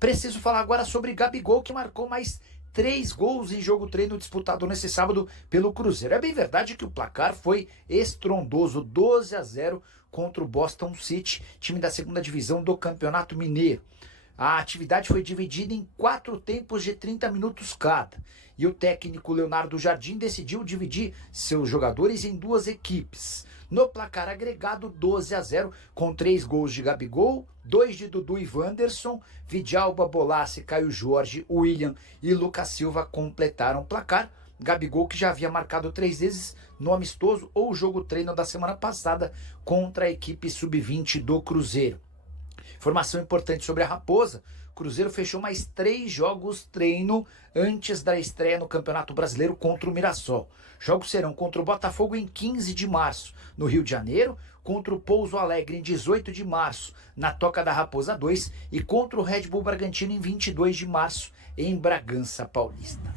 Preciso falar agora sobre Gabigol, que marcou mais 3 gols em jogo treino disputado nesse sábado pelo Cruzeiro. É bem verdade que o placar foi estrondoso, 12-0 contra o Boston City, time da segunda divisão do Campeonato Mineiro. A atividade foi dividida em 4 tempos de 30 minutos cada. E o técnico Leonardo Jardim decidiu dividir seus jogadores em 2 equipes. No placar agregado, 12-0, com 3 gols de Gabigol, 2 de Dudu e Wanderson, Vidalba, Bolassi, Caio Jorge, William e Lucas Silva completaram o placar. Gabigol, que já havia marcado 3 vezes no amistoso ou jogo treino da semana passada contra a equipe sub-20 do Cruzeiro. Informação importante sobre a Raposa: o Cruzeiro fechou mais 3 jogos treino antes da estreia no Campeonato Brasileiro contra o Mirassol. Jogos serão contra o Botafogo em 15 de março, no Rio de Janeiro, contra o Pouso Alegre em 18 de março, na Toca da Raposa 2, e contra o Red Bull Bragantino em 22 de março, em Bragança Paulista.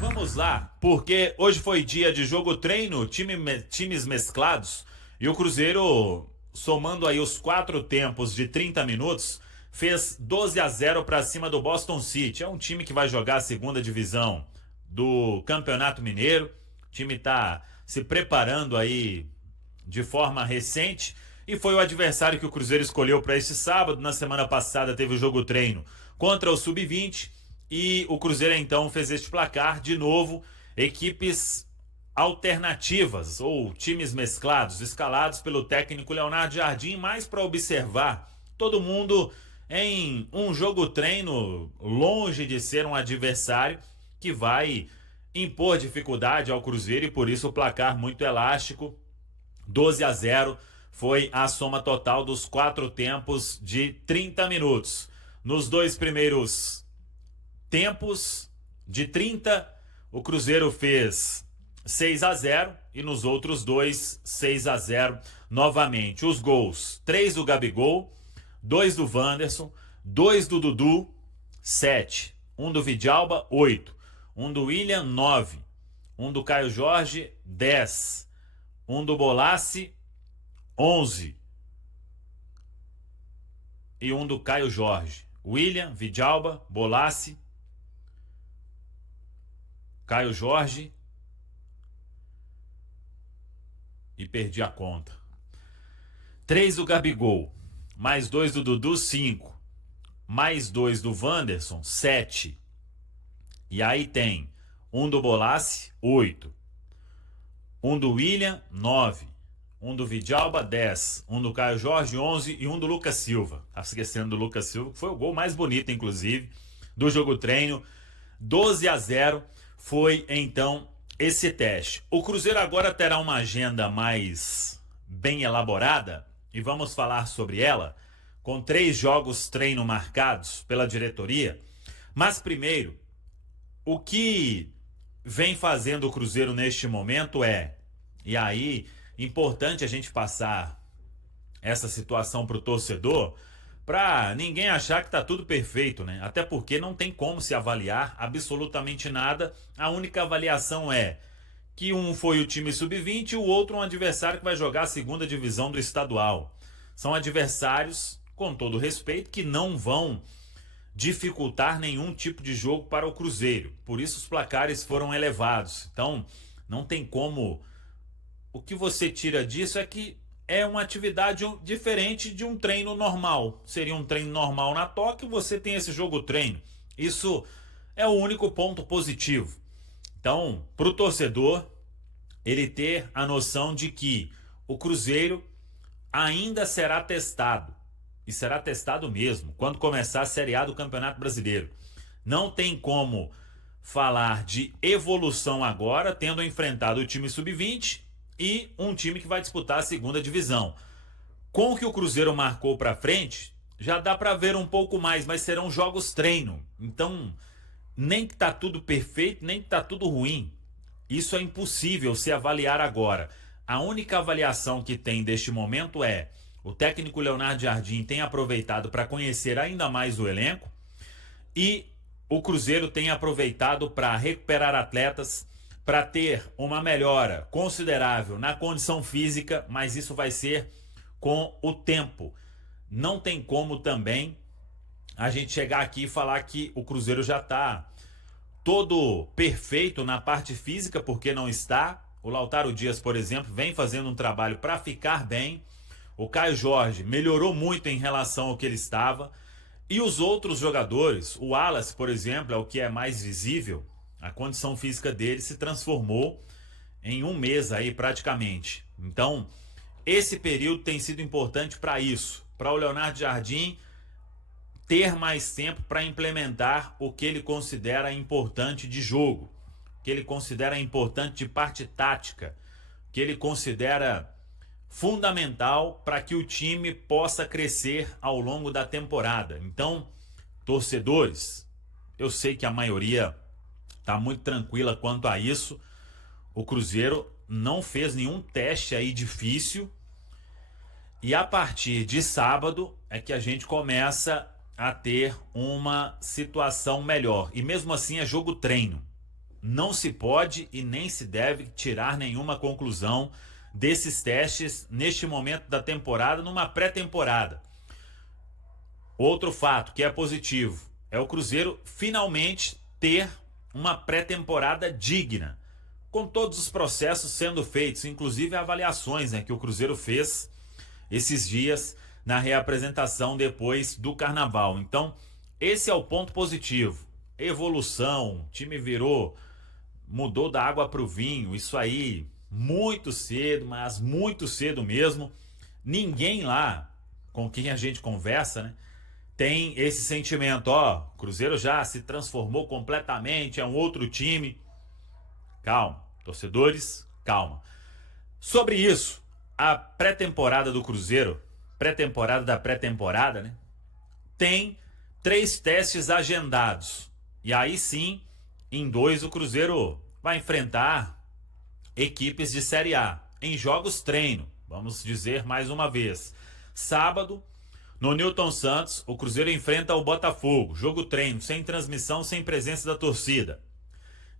Vamos lá, porque hoje foi dia de jogo treino, times mesclados, e o Cruzeiro, somando aí os 4 tempos de 30 minutos, fez 12-0 para cima do Boston City. É um time que vai jogar a segunda divisão do Campeonato Mineiro. O time está se preparando aí de forma recente e foi o adversário que o Cruzeiro escolheu para este sábado. Na semana passada teve o jogo treino contra o Sub-20 e o Cruzeiro então fez este placar. De novo, equipes alternativas ou times mesclados, escalados pelo técnico Leonardo Jardim, mais para observar todo mundo em um jogo treino, longe de ser um adversário que vai impor dificuldade ao Cruzeiro, e por isso o placar muito elástico. 12-0 foi a soma total dos 4 tempos de 30 minutos. Nos 2 primeiros tempos de 30, o Cruzeiro fez 6-0 e nos outros 2, 6-0 novamente. Os gols: 3 do Gabigol, 2 do Wanderson, 2 do Dudu, 7. 1 do Vidalba, 8. 1 do William, 9. 1 do Caio Jorge, 10. 1 do Bolassi, 11. E 1 do Caio Jorge. William, Vidalba, Bolassi, Caio Jorge e perdi a conta. 3 do Gabigol, mais 2 do Dudu, 5. Mais 2 do Wanderson, 7. E aí tem 1 do Bolassi, 8. 1 do William, 9. 1 do Vidalba, 10. 1 do Caio Jorge, 11. E 1 do Lucas Silva. Tá esquecendo do Lucas Silva, que foi o gol mais bonito, inclusive, do jogo treino. 12-0 foi, então, esse teste. O Cruzeiro agora terá uma agenda mais bem elaborada, e vamos falar sobre ela, com 3 jogos treino marcados pela diretoria. Mas primeiro, o que vem fazendo o Cruzeiro neste momento é, e aí, importante a gente passar essa situação para o torcedor, para ninguém achar que está tudo perfeito, né? Até porque não tem como se avaliar absolutamente nada. A única avaliação é que um foi o time sub-20 e o outro um adversário que vai jogar a segunda divisão do estadual. São adversários, com todo respeito, que não vão dificultar nenhum tipo de jogo para o Cruzeiro. Por isso os placares foram elevados. Então, não tem como. O que você tira disso é que é uma atividade diferente de um treino normal. Seria um treino normal na toca e você tem esse jogo-treino. Isso é o único ponto positivo. Então, para o torcedor, ele ter a noção de que o Cruzeiro ainda será testado. E será testado mesmo quando começar a Série A do Campeonato Brasileiro. Não tem como falar de evolução agora, tendo enfrentado o time sub-20 e um time que vai disputar a segunda divisão. Com o que o Cruzeiro marcou para frente, já dá para ver um pouco mais, mas serão jogos treino. Então, nem que tá tudo perfeito, nem que tá tudo ruim. Isso é impossível se avaliar agora. A única avaliação que tem deste momento é: o técnico Leonardo Jardim tem aproveitado para conhecer ainda mais o elenco e o Cruzeiro tem aproveitado para recuperar atletas, para ter uma melhora considerável na condição física, mas isso vai ser com o tempo. Não tem como também a gente chegar aqui e falar que o Cruzeiro já está todo perfeito na parte física, porque não está. O Lautaro Dias, por exemplo, vem fazendo um trabalho para ficar bem. O Caio Jorge melhorou muito em relação ao que ele estava. E os outros jogadores, o Wallace, por exemplo, é o que é mais visível. A condição física dele se transformou em um mês aí praticamente. Então, esse período tem sido importante para isso, para o Leonardo Jardim ter mais tempo para implementar o que ele considera importante de jogo, o que ele considera importante de parte tática, o que ele considera fundamental para que o time possa crescer ao longo da temporada. Então, torcedores, eu sei que a maioria está muito tranquila quanto a isso. O Cruzeiro não fez nenhum teste aí difícil e a partir de sábado é que a gente começa a ter uma situação melhor. E mesmo assim é jogo treino. Não se pode e nem se deve tirar nenhuma conclusão desses testes neste momento da temporada, numa pré-temporada. Outro fato que é positivo é o Cruzeiro finalmente ter uma pré-temporada digna, com todos os processos sendo feitos, inclusive avaliações, que o Cruzeiro fez esses dias na reapresentação depois do Carnaval. Então, esse é o ponto positivo. Evolução, o time mudou da água para o vinho, isso aí muito cedo, mas muito cedo mesmo. Ninguém lá com quem a gente conversa, tem esse sentimento, o Cruzeiro já se transformou completamente, é um outro time. Calma, torcedores, calma. Sobre isso, a pré-temporada do Cruzeiro, pré-temporada da pré-temporada, tem 3 testes agendados. E aí sim, em 2 o Cruzeiro vai enfrentar equipes de Série A, em jogos treino, vamos dizer mais uma vez. Sábado, no Newton Santos, o Cruzeiro enfrenta o Botafogo, jogo treino, sem transmissão, sem presença da torcida.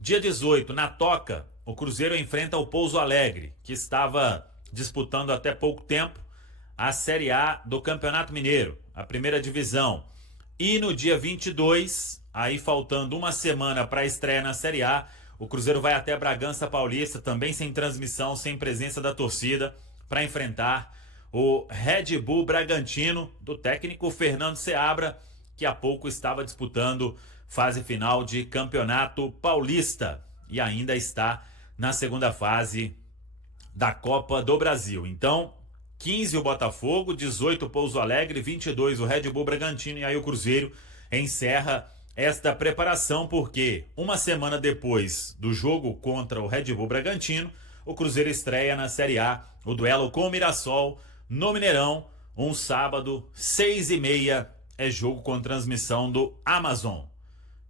Dia 18, na Toca, o Cruzeiro enfrenta o Pouso Alegre, que estava disputando até pouco tempo a Série A do Campeonato Mineiro, a primeira divisão. E no dia 22, aí faltando uma semana para a estreia na Série A, o Cruzeiro vai até Bragança Paulista, também sem transmissão, sem presença da torcida, para enfrentar o Red Bull Bragantino, do técnico Fernando Seabra, que há pouco estava disputando fase final de Campeonato Paulista e ainda está na segunda fase da Copa do Brasil. Então, 15 o Botafogo, 18 o Pouso Alegre, 22 o Red Bull Bragantino, e aí o Cruzeiro encerra esta preparação, porque uma semana depois do jogo contra o Red Bull Bragantino, o Cruzeiro estreia na Série A o duelo com o Mirassol no Mineirão, um sábado, 6h30, é jogo com transmissão do Amazon,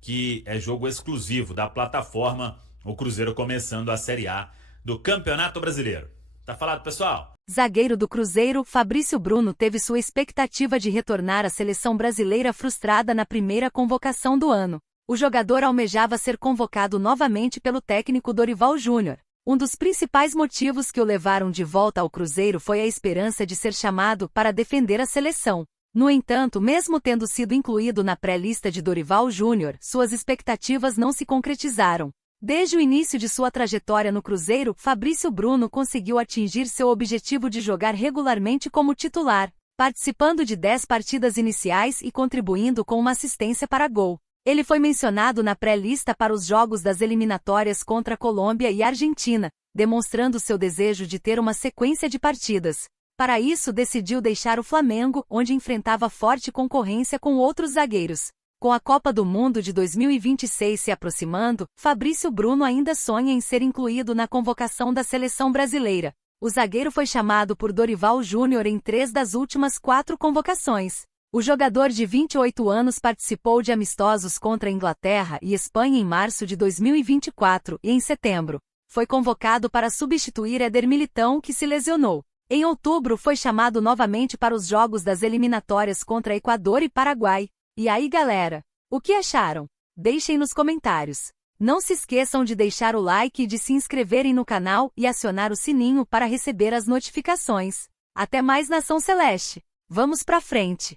que é jogo exclusivo da plataforma. O Cruzeiro começando a Série A do Campeonato Brasileiro. Tá falado, pessoal? Zagueiro do Cruzeiro, Fabrício Bruno teve sua expectativa de retornar à seleção brasileira frustrada na primeira convocação do ano. O jogador almejava ser convocado novamente pelo técnico Dorival Júnior. Um dos principais motivos que o levaram de volta ao Cruzeiro foi a esperança de ser chamado para defender a seleção. No entanto, mesmo tendo sido incluído na pré-lista de Dorival Júnior, suas expectativas não se concretizaram. Desde o início de sua trajetória no Cruzeiro, Fabrício Bruno conseguiu atingir seu objetivo de jogar regularmente como titular, participando de 10 partidas iniciais e contribuindo com uma assistência para gol. Ele foi mencionado na pré-lista para os jogos das eliminatórias contra Colômbia e Argentina, demonstrando seu desejo de ter uma sequência de partidas. Para isso, decidiu deixar o Flamengo, onde enfrentava forte concorrência com outros zagueiros. Com a Copa do Mundo de 2026 se aproximando, Fabrício Bruno ainda sonha em ser incluído na convocação da seleção brasileira. O zagueiro foi chamado por Dorival Júnior em 3 das últimas 4 convocações. O jogador de 28 anos participou de amistosos contra a Inglaterra e Espanha em março de 2024 e, em setembro, foi convocado para substituir Éder Militão, que se lesionou. Em outubro foi chamado novamente para os jogos das eliminatórias contra Equador e Paraguai. E aí, galera? O que acharam? Deixem nos comentários. Não se esqueçam de deixar o like e de se inscreverem no canal e acionar o sininho para receber as notificações. Até mais, Nação Celeste! Vamos pra frente!